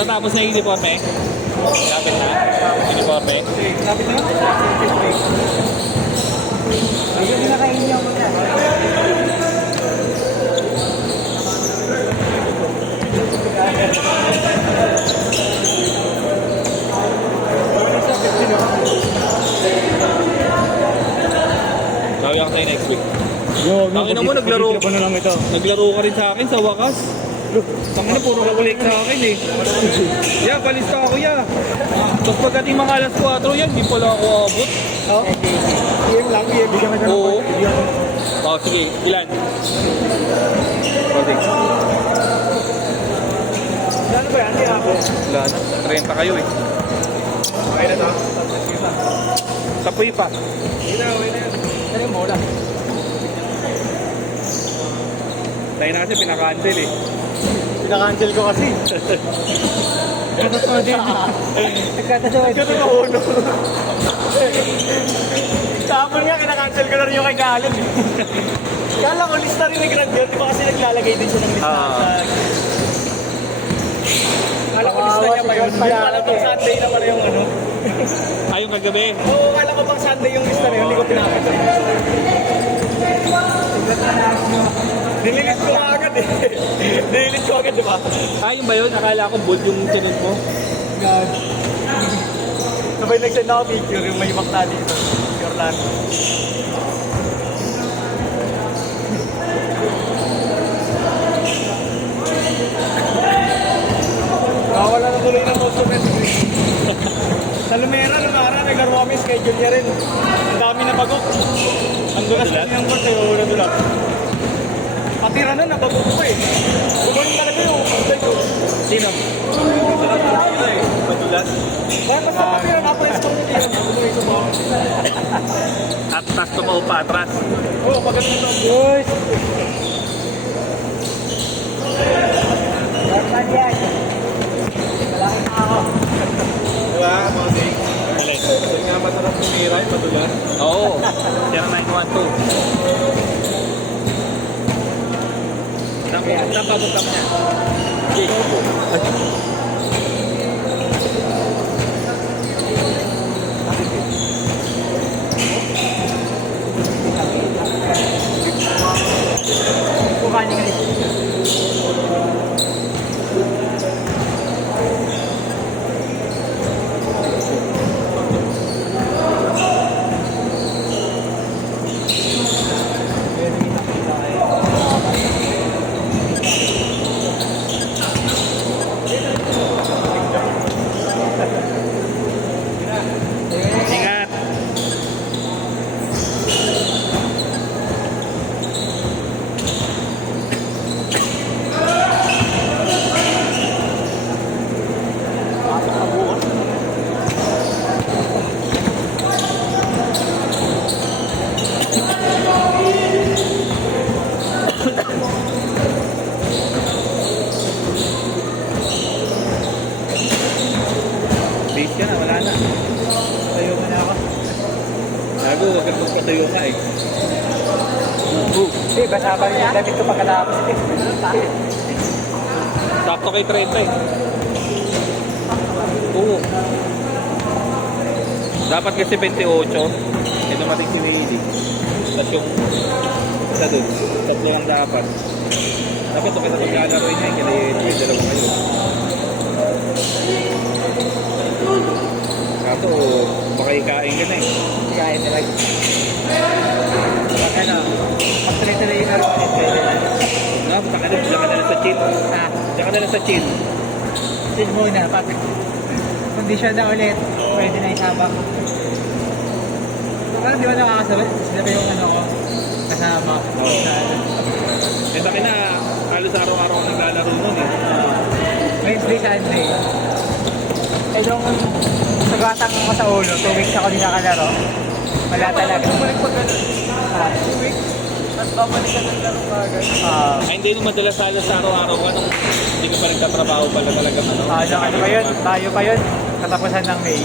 Natapos na yung uniforme? Lapit na? Uniforme? Lapit na? Ayun na kain niyo mo na. Gawin ako sa'yo next week. Yo, Ang ina mo, naglaro. Pa na lang ito. Naglaro ka rin sa akin sa wakas. Tangina, puro ka ulit sa akin eh. Yeah, balista ako ya. Tapos pagdating mga alas 4 yan, di pala ako abot. Oh. PM lang, PM. Bigyan ka na Oo. ng Oh, sige, ilan? Okay. Ano ba yan? Hindi ako. Wala na, 30 kayo eh. Okay na to. Sapoy pa. Okay na yan. Ano yung mola? Tayo na kasi pinaka-cancel eh. Pinaka-cancel ko kasi. Nagkatawa din. Nagkatawa uno. Tapon nga, kinakancel ko na rin yung kay Galen. Kala ko lista rin ni Greg yun. Di ba kasi naglalagay din siya ng lista sa... Kala ko lista niya pa yun. Kala pang Sunday na pala yung ano. Ay, yung kagabi. Oo, kala ko pang Sunday yung lista na yun. Hindi ko pinakita. Nililit ko agad eh. Nililit ko agad, di ba? Ah, yung ba yun? Akala ko bold yung sinod mo. God. Sabay nag-send ako picture yung may bakla dito. Si Orlando. Wala na tuloy ng customer. Sa Lumera, Lumara, may laro kami, schedule niya rin. Ang dami na bagok. Ang dulas na yung court, wala dulas. Patira na, nabagok ko eh. Gumaling talaga yung pagday ko. Sino? Matulas. Kaya basta patira na po yung store nila. Gumaling sa mga. At tas tumao pa atras. Oo, pagkat na ito. Boys! Dapat yan. Malaki na ako. Diba, mga day? Alin? Yung nga masarap tumira, yung matulas. Oo. 0912. Saan pagod ka mo niya? Kukanin ka rin. Ingat. Base ka na, wala na. Tayo mo na ako. Gago, wag kang magpatayo ka eh. Eh, basa pa rin yung damit ko pagkatapos. Sakto kay 30 eh. Oo. Dapat kasi 28. Eh, dumating si Willy. Tapos yung isa dun. Tatlo lang dapat. Dapat ito kita maglalaro niya eh. Kaya yung dalawa kayo. Kaso, baka ikain ka na eh. Kaya talaga. Ano, pagtuloy-tuloy yung araw ulit. No, baka na, diyan ka na lang sa chill. Diyan ka na lang sa chill. Chill muna. Pag kondisyon na ulit, pwede na isabak. Pero di ba nakakasabi? Sila yung ano ko, kasama. Eh, sa akin na, halos araw-araw ako naglalaro nun eh. Wednesday, Sunday. Eh, yung sagatang ko sa ulo, 2 weeks ako din nakalaro. Wala talaga. Bumalik pa ganun. 2 weeks? Tapos babalik ka ng laro agad. Ay, hindi nung madalas halos araw-araw ka nung hindi ka pa nagtatrabaho pala talaga ano. Ano pa yun? Tayo pa yun. Katapusan ng May.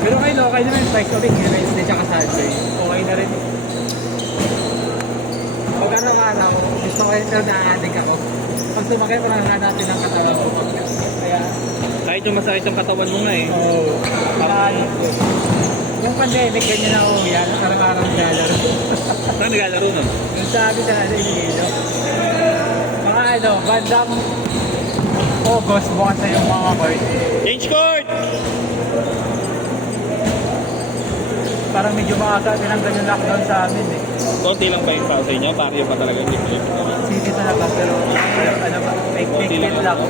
Pero kayo, okay naman yung price of it. Wednesday tsaka Sunday. Okay na rin. Pag ano, gusto ko yun, pero na-addict ako. Pag tumakay, parang natin ang katawan ko. Kaya, Kahit yung masakit yung katawan mo nga eh. oh, parang, yung pandemic, ganyan ako, yan, parang naglalaro. Saan naglalaro nun? Yung sabi sa nasa Iloilo. Mga ano, bandang August, bukas na yung mga court. Change court! Parang medyo maaga tinanggal yung lockdown sa amin eh. Konti lang pa yung tao sa inyo, barrio pa talaga yung libre. City talaga, pero ano ba, fake Konti lang lang. ako.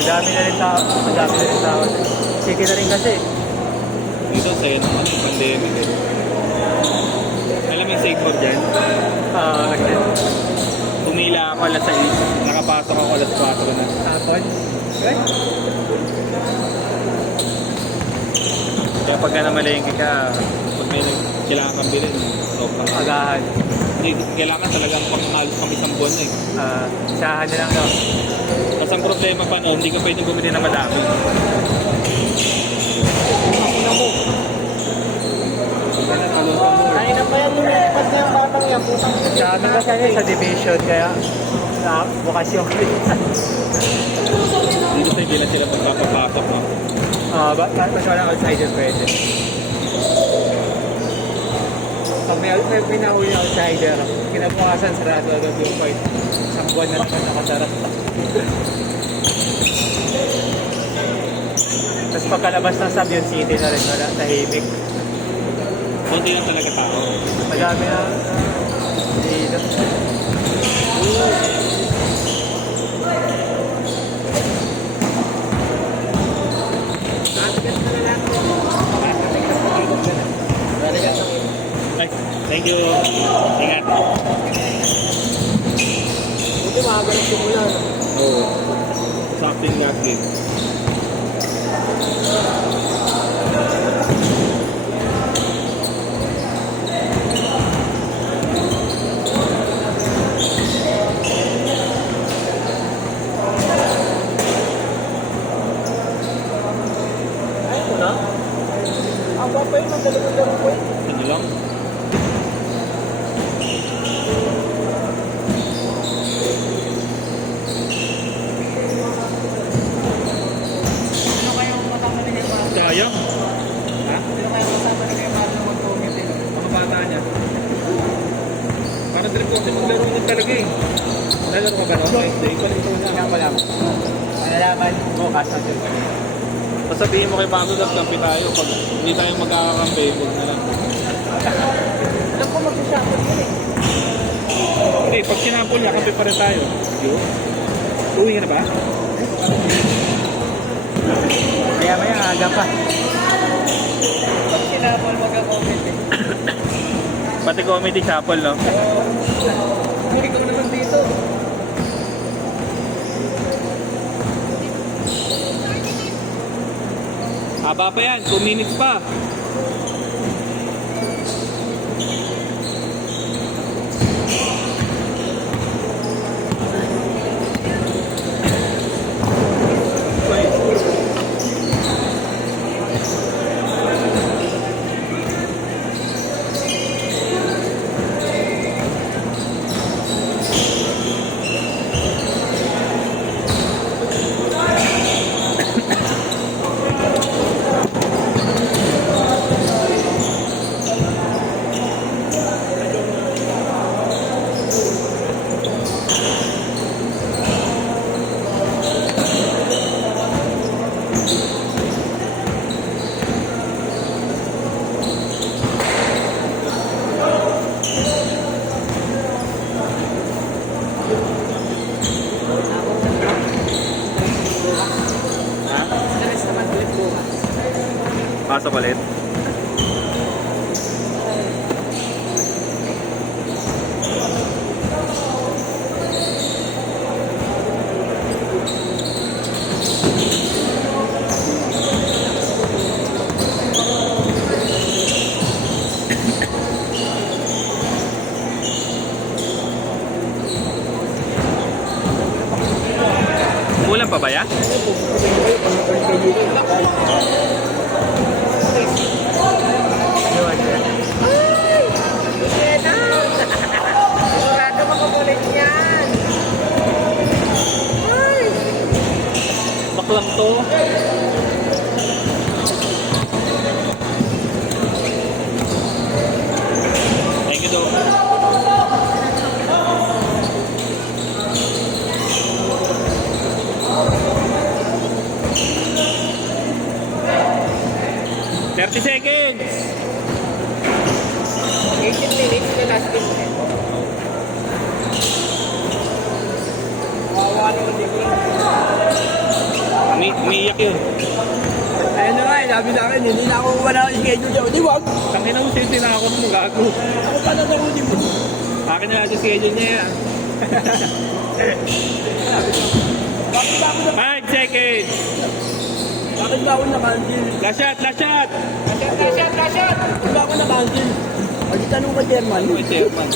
Madami na rin tao, madami na rin tao. City na rin kasi. Dito sa'yo naman yung pandemic eh. Alam mo yung safe board dyan? Okay. Tumila ako alas 6, nakapasok ako alas 4 na. Tapon? Okay. Kaya pagka namalengke ka, pag may kailangan kang bilhin, sobrang Agahan. Hindi, kailangan talagang panghalos kami isang buwan na eh. Isahan na lang daw. Kasi ang problema pa noon, hindi ka pwedeng bumili na madami. Kain na pa yan, lumilipad na yung batang yan. Putang sa amin kasi sa division, kaya bukas yung Dito sa hindi na sila magpapapasok, no? mas walang outsider pwede. Pag may nahuli outsider, kinabukasan sarado agad yung point. Isang buwan na naman nakasara. Tapos pagkalabas ng Sabion City na rin, wala, tahimik. Kunti lang talaga tao. Madami na dito. Ay, thank you. Ingat. Hindi makagalang simula. Oo. Something gas game. Ayun mo na. Ang ba pa yun, ang dalawang po yun. Ano lang? Ano kayong matama na yung mga? Sayang. Ha? Ano kayong kasama na yung mga mag-comment din? Mga bata niya. Parang trip ko kasi maglaro nun talaga eh. Nalaro ka ba no? Hindi, ikaw Kaya pala. Malalaman bukas na dun. Pasabihin mo kay Mando, nagkampi tayo. Pag hindi tayo magkakakampi, huwag na lang. Alam ko mag-shopper yun eh. Hindi, pag sinapol, nakampi pa rin tayo. Yun. Uwi ka na ba? Kaya maya aga pa. Pag sinapol mag-comment eh. Pati comedy chapel, no? Ikaw naman dito. Haba pa yan, 2 minutes pa. Ha? Stress naman ulit bukas. Pasok ulit. Walang pabaya? Sigurado makukulit yan. Baklang to. Thank you, Dok. $30 seconds. 18 minutes na last minute. Kawawa naman din ko. Umiiyak yun. Ayun na nga, sabi sa akin, hindi na ako wala ang schedule dyan. Di wag! Tangin na mo siya tinakot mo, gago. Ako pa na ako, di mo. Akin na natin schedule niya yan. Bakit ba ako na, 5 seconds. bakit ba ako na-cancel? Last shot, last shot. Lashat! Bakit ba ako na-cancel? Pag itanong ka, German. Ano yung chairman?